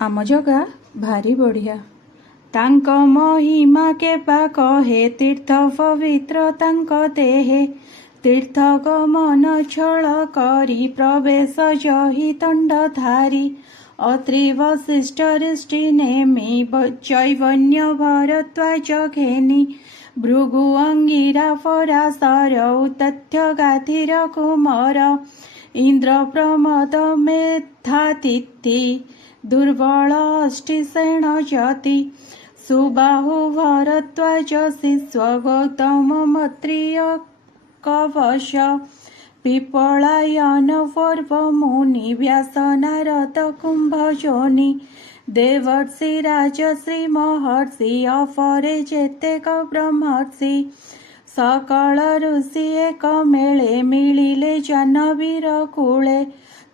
आम जगा भारी बढ़िया तांक महिमा केबा कहे तीर्थ पवित्र तांक देहे तीर्थ गमन छल करी प्रवेश जहि दंडधारी अत्रि वशिष्ठ ऋष्टि नेमि चैवन्य भरद्वाज घेनि भृगु अंगिरा पराशर उतथ्य गाधिर कुमार इंद्र प्रमद मेधातिथि दुर्बल अष्टिसेण जति सुबाहु भरद्वाज शिष्य गौतम मत्रिय कवश पिपलायन पर्व मुनि व्यास नारद कुंभजोनि देवर्षि राजश्री महर्षि अपरे जेतेक ब्रह्मर्षि सकल ऋषि एक मेले मिलिले जानवीर कूले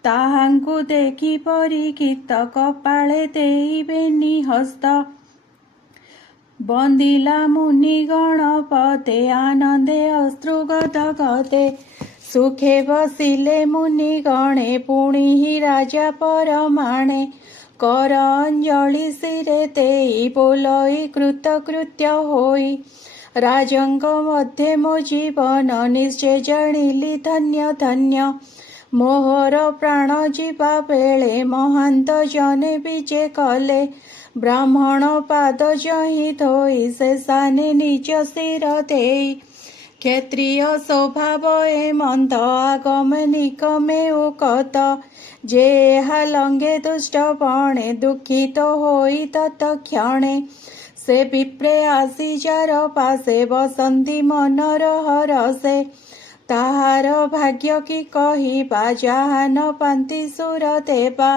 ताहांकु देखि परीक्षित कपाळे देइबेनि हस्त बंदिला मुनि गणपते आनंदे अश्रुगद गते सुखे बसिले मुनि गणे पुणि राजा परमाणे कर अंजलि शिरे देई बोलई कृतकृत्य होई राजंग मध्ये मो जीवन निश्चय जाणिली धन्य धन्य मोहर प्राण जीवा बेले महांत जने विजे कले ब्राह्मण पाद जहि धोई शेषाने निज शिर देई क्षत्रिय स्वभाव ए मंद आगमे निगमे उकत जे लंगे दुष्ट बणे दुखित होई तत्क्षणे से विप्रे आसी जार पासे बसंती मनर हरसे ताहार भाग्य की कहिबा जाहान पांति सुर देवा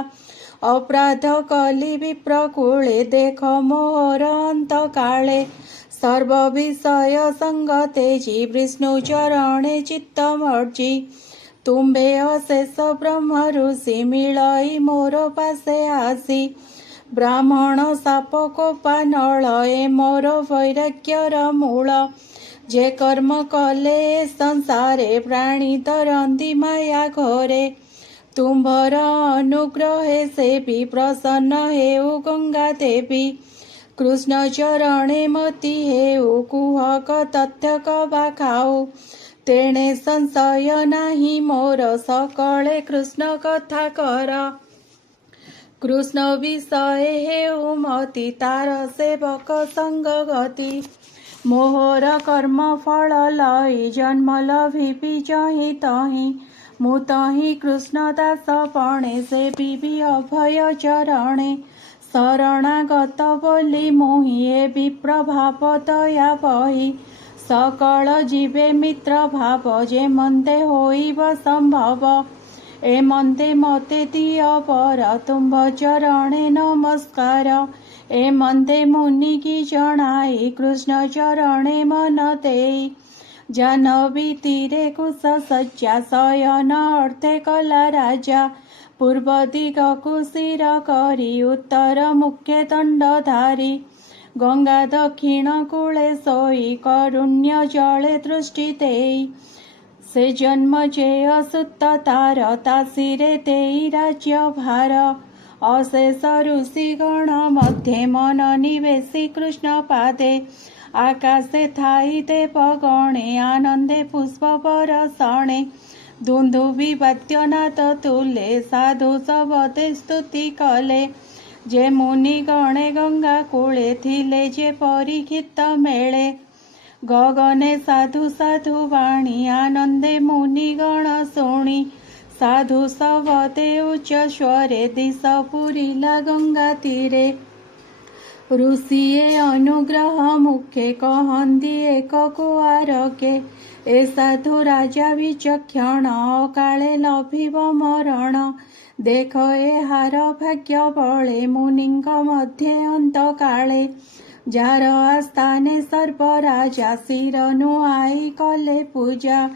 अपराध कली विप्रकूले देख मोहर अंत काले सर्व विषय संग तेजी विष्णु चरणे चित्त मर्जी तुम्बे अशेष ब्रह्म ऋषि मिलई मोर पासे आसी ब्राह्मण साप कोपा नल ए मोर वैराग्यर मूल जे कर्म कले संसारे प्राणी तरंती माया घरे तुम्भर अनुग्रहे से भी प्रसन्न हेउ गंगा देवी कृष्ण चरणे मति हेउ कुहक तथ्य कबा खाऊ तेणे संशय नाही मोर सकळे कृष्ण कथा कर कृष्ण विषय हेउ मति तार सेवक संग गति मोहर कर्म फल लई जन्म लभिबी जहि तहि मु तहि कृष्ण दास पणे से बिबी अभय चरणे शरणागत बोली मोहि ए विप्र भाव दया बहि सकल जीवे मित्र भाव जे मंदे होइब संभव ए मंदे मते दिय बर तुम्भ चरणे नमस्कार ए मंदे मुनि की जणाई कृष्ण चरणे मन देई जानवी तीरे कुश सज्जा शयन अर्थे कला राजा पूर्व दिग कुशीर करी उत्तर मुख्य दंडधारी गंगा दक्षिण कूले सोई करुण्य जले दृष्टि देई से जन्म जे असुत तार तासिरे देई राज्य भार अशेष ऋषि गण मध्ये मन निवेशी कृष्ण पादे आकाशे थाई देव गणे आनंदे पुष्प बरसणे दुंदुभि वाद्यनाद तुले साधु सबते स्तुति कले जे मुनि गणे गंगा कूले थिले जे परीक्षित मेले गगने साधु साधु वाणी आनंदे मुनि गण शुणी साधु सबते उच्च स्वरे दिश पुरिला गंगा तीरे ऋषिए अनुग्रह मुखे कहंदी एक कुआरके ए साधु राजा विचक्षण अकाले लभिब मरण देख ए हार भाग्य बळे मुनिंग मध्ये अंत काळे जार आस्थाने सर्व राजा शिर नुआई कले पूजा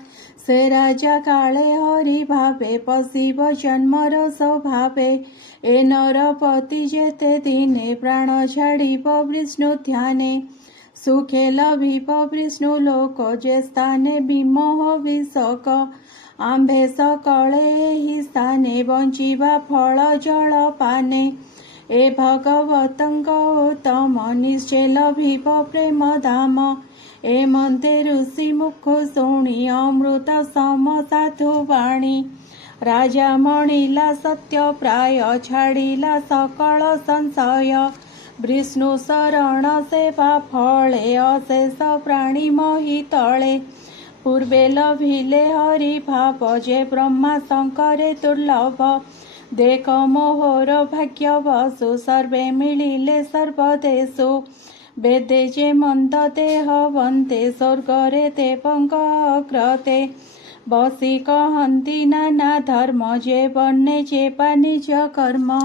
से राजा काले हरि भावे पशिब जन्मर स्वभावे ए नरपति जेते दिने प्राण छाड़िब विष्णु ध्याने सुखे लभिब विष्णु लोक जे स्थाने विमोह विशोक आंभे सकळे एहि स्थाने बंचिबा फल जल पाने ଏ ଭଗବତଙ୍କ ଉତ୍ତମ ନିଶ୍ଚେ ଲଭିବ ପ୍ରେମ ଧାମ। ଏ ମନ୍ତେ ଋଷି ମୁଖ ଶୁଣି ଅମୃତ ସମ ସାଧୁ ବାଣୀ। ରାଜା ମଣିଲା ସତ୍ୟ ପ୍ରାୟ ଛାଡ଼ିଲା ସକଳ ସଂଶୟ। ବିଷ୍ଣୁ ଶରଣ ସେବା ଫଳେ ଅଶେଷ ପ୍ରାଣୀ ମୋହି ତଳେ। ପୂର୍ବେ ଲଭିଲେ ହରି ଭାବ ଯେ ବ୍ରହ୍ମା ଶଙ୍କରେ ଦୁର୍ଲଭ। ଦେଖ ମୋହର ଭାଗ୍ୟ ବସୁ ସର୍ବେ ମିଳିଲେ ସର୍ବଦେଶୁ। ବେଦେ ଯେ ମନ୍ଦ ଦେହ ବନ୍ତେ ସ୍ୱର୍ଗରେ ଦେବଙ୍କ ଅଗ୍ରତେ। ବସି କହନ୍ତି ନାନା ଧର୍ମ ଯେ ବନେ ଯେ ବା ନିଜ କର୍ମ।